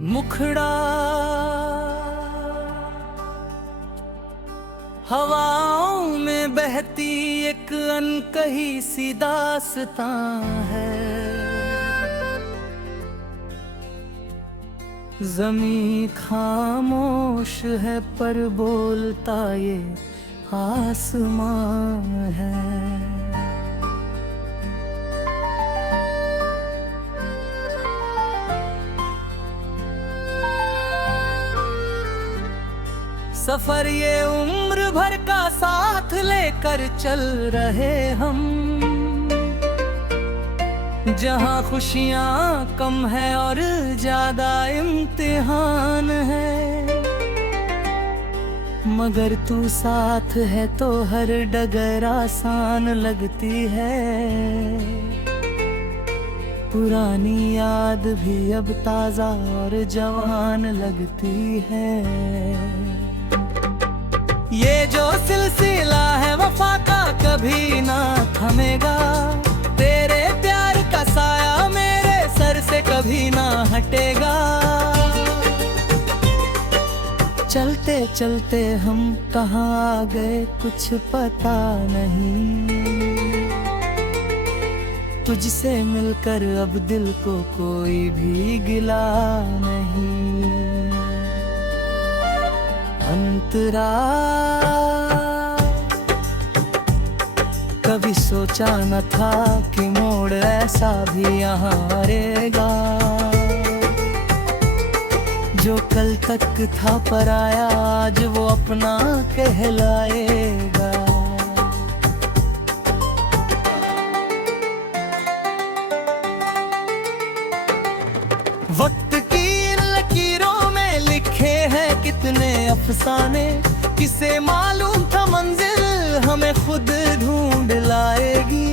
मुखड़ा हवाओं में बहती एक अनकही सी दास्तां है। ज़मीं खामोश है पर बोलता ये आसमां है। सफर ये उम्र भर का साथ लेकर चल रहे हम, जहां खुशियां कम है और ज्यादा इम्तिहान है। मगर तू साथ है तो हर डगर आसान लगती है। पुरानी याद भी अब ताजा और जवान लगती है। ये जो सिलसिला है वफा का कभी ना थमेगा। तेरे प्यार का साया मेरे सर से कभी ना हटेगा। चलते चलते हम कहाँ आ गए कुछ पता नहीं। तुझसे मिलकर अब दिल को कोई भी गिला नहीं। अंतरा कभी सोचा न था कि मोड़ ऐसा भी यहाँ आएगा। जो कल तक था पराया आज वो अपना कहलाएगा। वक्त की लकीरों में लिखे हैं कितने अफसाने। किसे मालूम था मंजिल हमें खुद ढूंढ लाएगी।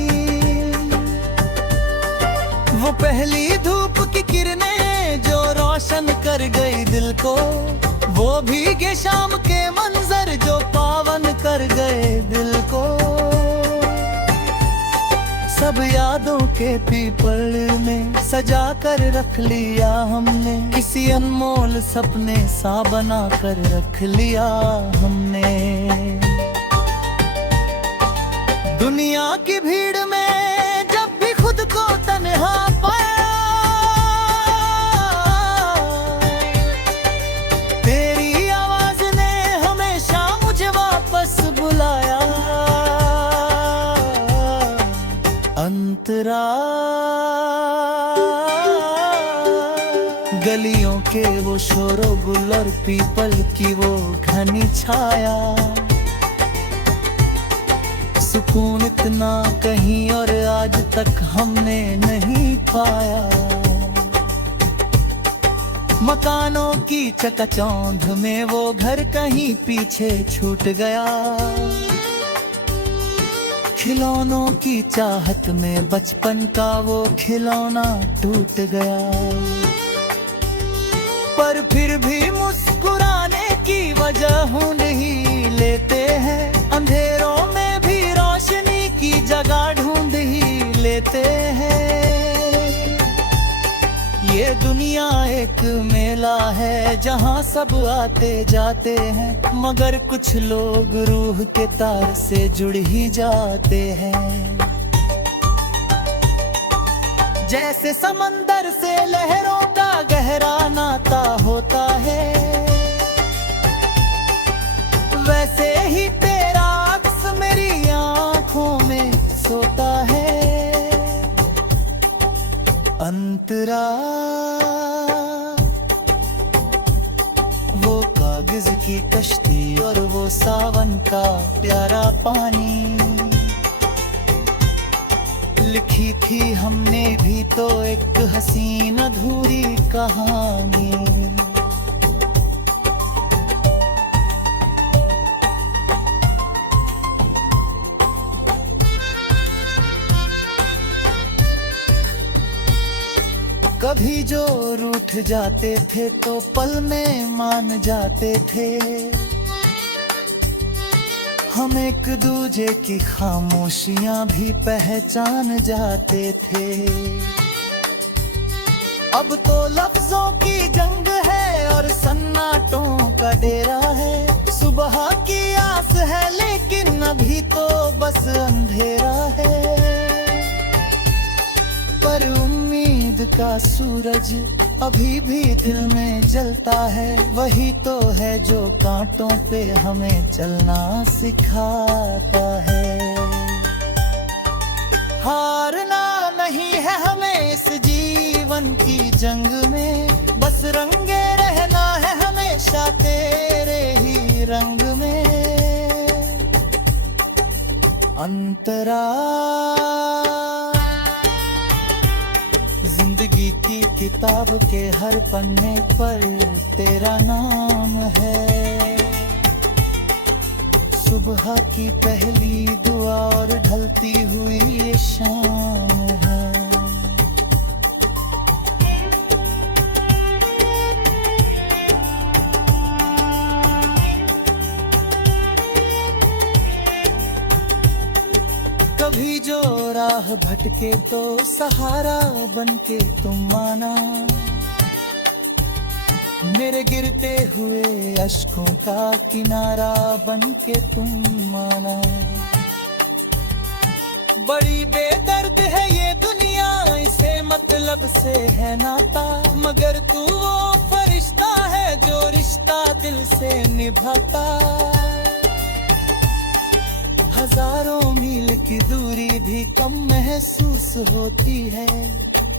वो पहली धूप की किरणें जो रोशन कर गई दिल को। वो भीगे शाम के मंजर जो पावन कर गए दिल को। सब यादों के पीपल में सजा कर रख लिया हमने। किसी अनमोल सपने सा बना कर रख लिया हमने। दुनिया की भीड़ में जब भी खुद को तन्हा पाया, तेरी आवाज ने हमेशा मुझे वापस बुलाया। अंतरा गलियों के वो शोरो गुल और पीपल की वो घनी छाया। सुकून इतना कहीं और आज तक हमने नहीं पाया। मकानों की चकाचौंध में वो घर कहीं पीछे छूट गया। खिलौनों की चाहत में बचपन का वो खिलौना टूट गया। पर फिर भी मुस्कुराने की वजह ढूंढ ही लेते हैं। अंधेरों में भी रोशनी की जगह ढूंढ ही लेते हैं। ये दुनिया एक मेला है जहाँ सब आते जाते हैं। मगर कुछ लोग रूह के तार से जुड़ ही जाते हैं। जैसे समंदर से लहरों का गहरा नाता होता है, वैसे ही तेरा अक्स मेरी आँखों में सोता है। अंतरा वो कागज की कश्ती और वो सावन का प्यारा पानी। लिखी थी हमने भी तो एक हसीन अधूरी कहानी। कभी जो रूठ जाते थे तो पल में मान जाते थे। हम एक दूजे की खामोशियां भी पहचान जाते थे। अब तो लफ्जों की जंग सन्नाटों का डेरा है। सुबह की आस है लेकिन अभी तो बस अंधेरा है। पर उम्मीद का सूरज अभी भी दिल में जलता है। वही तो है जो कांटों पे हमें चलना सिखाता है। हारना नहीं है हमें इस जीवन की जंग में, बस रंगे रहना है हमेशा तेरे ही रंग में। अंतरा जिंदगी की किताब के हर पन्ने पर तेरा नाम है। सुबह की पहली दुआ और ढलती हुई ये शाम है। कभी जो राह भटके तो सहारा बनके तुम आना। मेरे गिरते हुए अश्कों का किनारा बनके तुम आना। बड़ी बेदर्द है ये दुनिया, इसे मतलब से है नाता, मगर तू वो फरिश्ता है जो रिश्ता दिल से निभाता। हजारों मील की दूरी भी कम महसूस होती है।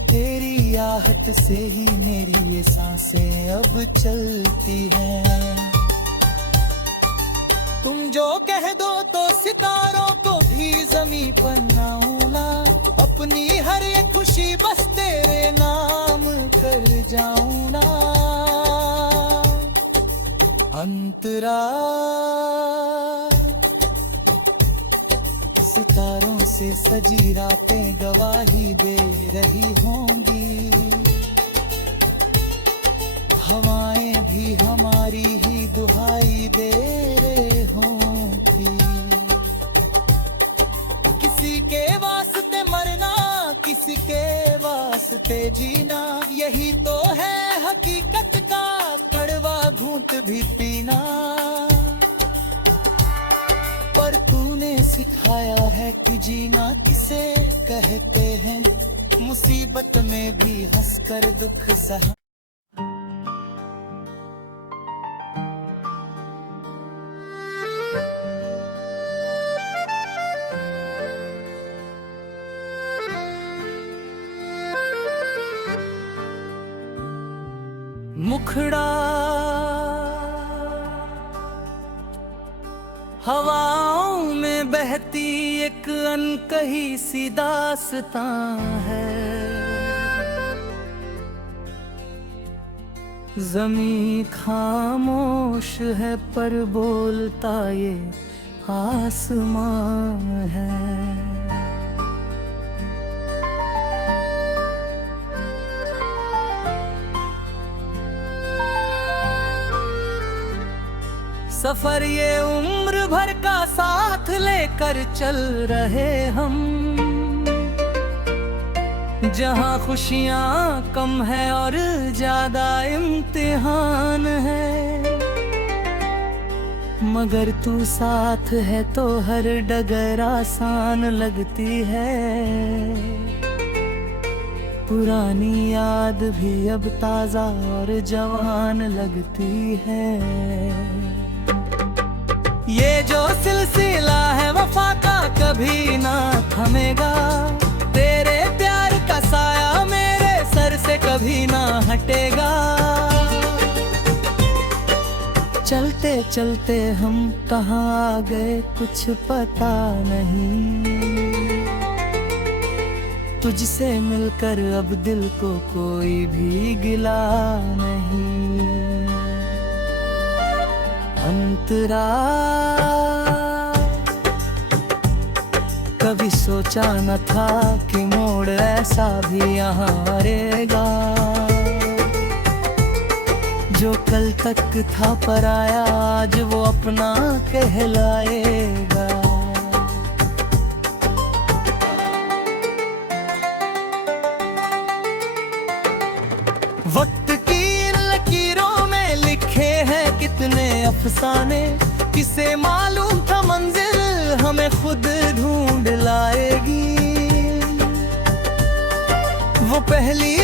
तेरी आहट से ही मेरी ये सांसें अब चलती हैं। तुम जो कह दो तो सितारों को भी ज़मीं पर नाऊंगा। अपनी हर एक खुशी बस तेरे नाम कर जाऊं ना। अंतरा सितारों से सजी रातें गवाही दे रही होंगी। हवाएं भी हमारी ही दुहाई दे रहे होंगी। किसी के वास्ते मरना, किसी के वास्ते जीना, यही तो है हकीकत का कड़वा घूंट भी पीना। पर तूने सिखाया है कि जीना किसे कहते हैं, मुसीबत में भी हंसकर दुख सहा। मुखड़ा हवाओं में बहती एक अनकही सी दास्तां है। ज़मीं खामोश है पर बोलता ये आसमां है। सफर ये उम्र भर का साथ लेकर चल रहे हम, जहां खुशियां कम है और ज्यादा इम्तिहान है। मगर तू साथ है तो हर डगर आसान लगती है। पुरानी याद भी अब ताजा और जवान लगती है। ये जो सिलसिला है वफा का कभी ना थमेगा। तेरे प्यार का साया मेरे सर से कभी ना हटेगा। चलते चलते हम कहाँ आ गए कुछ पता नहीं। तुझसे मिलकर अब दिल को कोई भी गिला नहीं। अंतरा कभी सोचा न था कि मोड़ ऐसा भी यहाँ आएगा। जो कल तक था पराया आज वो अपना कहलाएगा। वक्त की इन लकीरों में कितने अफसाने, किसे मालूम था मंजिल हमें खुद ढूंढ लाएगी। वो पहली